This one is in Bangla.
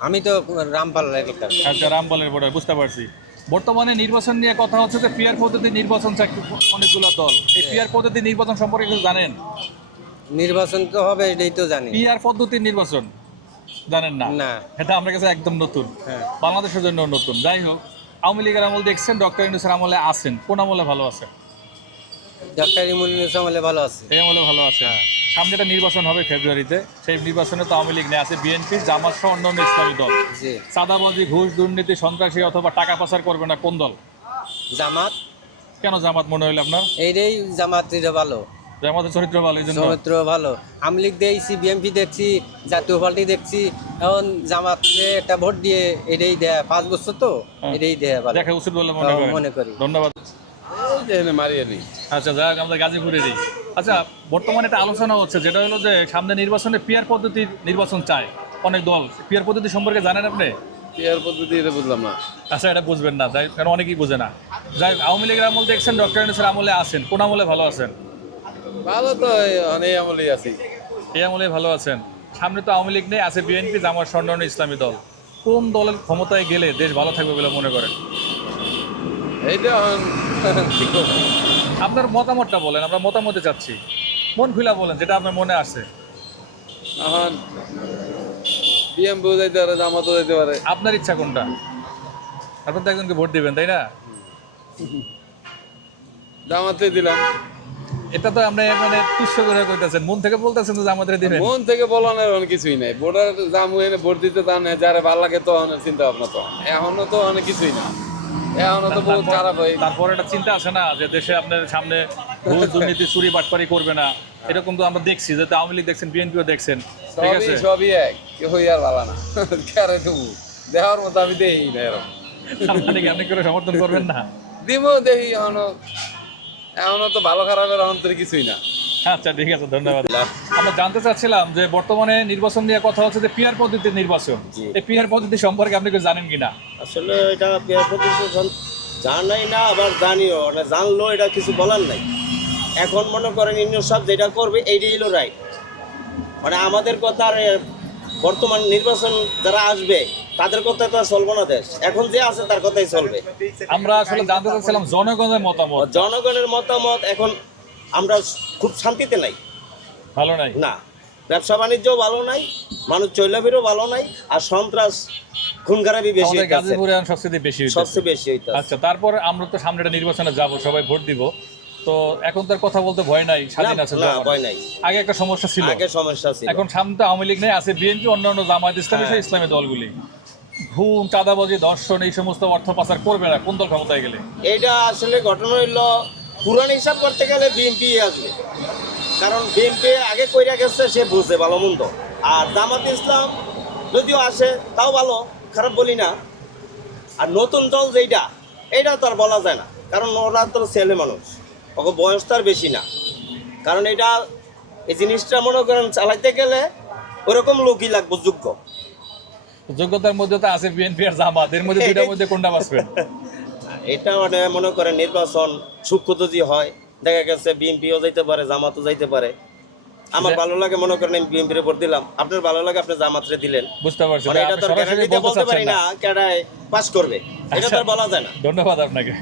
আমি তো রামপাল এলাকার আচ্ছা বোর্ডার বুঝতে পারছি। বর্তমানে নির্বাচন নিয়ে কথা হচ্ছে যে পিয়ার পদ্ধতি নির্বাচন অনেকগুলো দল। এই পিয়ার পদ্ধতি নির্বাচন সম্পর্কে কিছু জানেন? নির্বাচন তো হবে এটাই তো জানি। পিয়ার পদ্ধতির নির্বাচন জানেন না? না। এটা আমার কাছে একদম নতুন। হ্যাঁ। বাংলাদেশের জন্য নতুন। যাই হোক আওয়ামী লীগের আমল দেখছেন ডক্টর ইউনুসের আমলে আছেন। কোন আমলে ভালো আছে? ডাক্তার ইমুনিস আমলে ভালো আছে। এই আমলে ভালো আছে। সামনে একটা নির্বাচন হবে ফেব্রুয়ারিতে। সেই নির্বাচনে তো আওয়ামী লীগ নিয়ে আছে বিএনপি জামাত সহ অন্যান্য ইসলামী দল। জি। চাঁদাবাজি ঘুষ দুর্নীতি সন্ত্রাসী অথবা টাকা পাচার করবে না কোন দল? জামাত। কেন জামাত মনে হইল আপনার? এইটাই জামাতিরা ভালো। জামাতের চরিত্র ভালো এই জন্য। সমুদ্র ভালো। আমলিগ দেখছি বিএমপি দেখছি জাতীয় পার্টি দেখছি এখন জামাত একটা ভোট দিয়ে এটাই দেয় পাঁচ বছর তো হ্যাঁ। এটাই দেয় ভালো। দেখা উচিত বলে মনে করি। ধন্যবাদ। মারিয়ানি আচ্ছা যাক আমরা গাজীপুরেরই। আচ্ছা বর্তমানে একটা আলোচনা হচ্ছে যেটা হলো যে সামনে নির্বাচনে পিয়ার পদ্ধতির নির্বাচন চায় অনেক দল। পিয়ার পদ্ধতি সম্পর্কে জানেন আপনি? পেয়ার পদ্ধতি এটা বুঝলাম না। আচ্ছা এটা বুঝবেন না তাই কারণ অনেকেই বোঝে না। যাই আওয়ামী লীগের আমল দেখছেন ডক্টর ইউনুসের আমলে আছেন কোন আমলে ভালো আছেন? ভালো তো অনেক আমলেই আছি। এই আমলে ভালো আছেন। সামনে তো আওয়ামী লীগ নেই আছে বিএনপি জামাত স্বর্ণ ইসলামী দল। কোন দলের ক্ষমতায় গেলে দেশ ভালো থাকবে বলে মনে করেন? এইটা ঠিক। আপনার মতামতটা বলেন আমরা মতামতে চাচ্ছি মন খুলা বলেন যেটা আপনার মনে আসে। এখন বিএমপিও যাইতে পারে জামাতও যাইতে পারে। আপনার ইচ্ছা কোনটা? আপনি তো একজনকে ভোট দিবেন তাই না? জামাতে দিলাম। এটা তো আমরা মানে তুচ্ছ করে কইতেছেন মন থেকে বলতেছেন যে আমাদের দিবেন। মন থেকে বলানোর অনেক কিছুই নাই। ভোটার জামু এনে ভোট দিতে তা যারা ভালো লাগে তো চিন্তা ভাবনা তো এখনও তো অনেক কিছুই না হয় তারপর একটা চিন্তা আছে না যে দেশে আপনার সামনে ঘুষ দুর্নীতি চুরি বাটপারি করবে না। এরকম তো আমরা দেখছি যে আওয়ামী লীগ দেখছেন বিএনপিও দেখছেন ঠিক আছে? সবই এক কেউই আর ভালো না। কারে দেবো? দেওয়ার মতো আমি দেই না এরকম। মানে কি আপনি করে সমর্থন করবেন না? দিব দেখি এখনও এখনও তো ভালো খারাপের অন্তরে কিছুই না। আচ্ছা ঠিক আছে ধন্যবাদ। আমরা জানতে চাচ্ছিলাম যে বর্তমানে নির্বাচন নিয়ে কথা হচ্ছে যে পিয়ার পদ্ধতির নির্বাচন। এই পিয়ার পদ্ধতি সম্পর্কে আপনি কি জানেন কিনা? আসলে এটা পেয়ার প্রতিষ্ঠান জানাই না আবার জানিও মানে জানলো এটা কিছু বলার নাই। এখন মনে করেন ইন্ডিয়ান সব যেটা করবে এইটাই হলো রাইট মানে আমাদের কথা আর বর্তমান নির্বাচন যারা আসবে তাদের কথাই তো আর চলবে না দেশ। এখন যে আছে তার কথাই চলবে। আমরা আসলে জানতে চাচ্ছিলাম জনগণের মতামত। জনগণের মতামত এখন আমরা খুব শান্তিতে নাই। ভালো নাই? না। ব্যবসা বাণিজ্যও ভালো নাই মানুষ চৈলাভিরও ভালো নাই আর সন্ত্রাস বেশি গাজীপুরে সবচেয়ে বেশি সবচেয়ে বেশি আচ্ছা তারপর আমরা তো নির্বাচনে যাব সবাই ভোট দিব। তো এখন তার কথা বলতে ভয় নাই স্বাধীন আছে না ভয় নাই। আগে একটা সমস্যা ছিল। আগে সমস্যা ছিল। এখন সামনে তো আওয়ামী লীগ নেই আছে বিএনপি অন্যান্য জামায়াত ইসলামী সহ ইসলামী দলগুলি। ঘুম চাঁদাবাজি দর্শন এই সমস্ত অর্থ পাচার করবে না কোন দল ক্ষমতায় গেলে? এটা আসলে ঘটনা হইল পুরান হিসাব করতে গেলে বিএনপি আসবে। কারণ বিএনপি আগে কইরা গেছে সে বুঝে ভালো মন্দ। আর জামাত ইসলাম যদিও আসে তাও ভালো। খারাপ বলি না। আর নতুন দল যেইটা এইটা তো আর বলা যায় না। কারণ ওরা তো ছেলে মানুষ। ওকে বয়স তো আর বেশি না। কারণ এটা এই জিনিসটা মনে করেন চালাইতে গেলে ওরকম লোকই লাগবে যোগ্য। যোগ্যতার মধ্যে তো আছে বিএনপি আর জামাত। এর মধ্যে দুইটার মধ্যে কোনটা বাঁচবেন? এটা মানে মনে করেন নির্বাচন সূক্ষ্ম যদি হয়। দেখা গেছে বিএনপিও যাইতে পারে জামাতও যাইতে পারে। আমার ভালো লাগে মনে করেন আমি বিএনপির উপর দিলাম। আপনার ভালো লাগে আপনি জামাতরে দিলেন। বুঝতে পারছি মানে এটা তো বলতে পারি না। কেডায় পাস করবে। এটা তো আর বলা যায় না। ধন্যবাদ আপনাকে।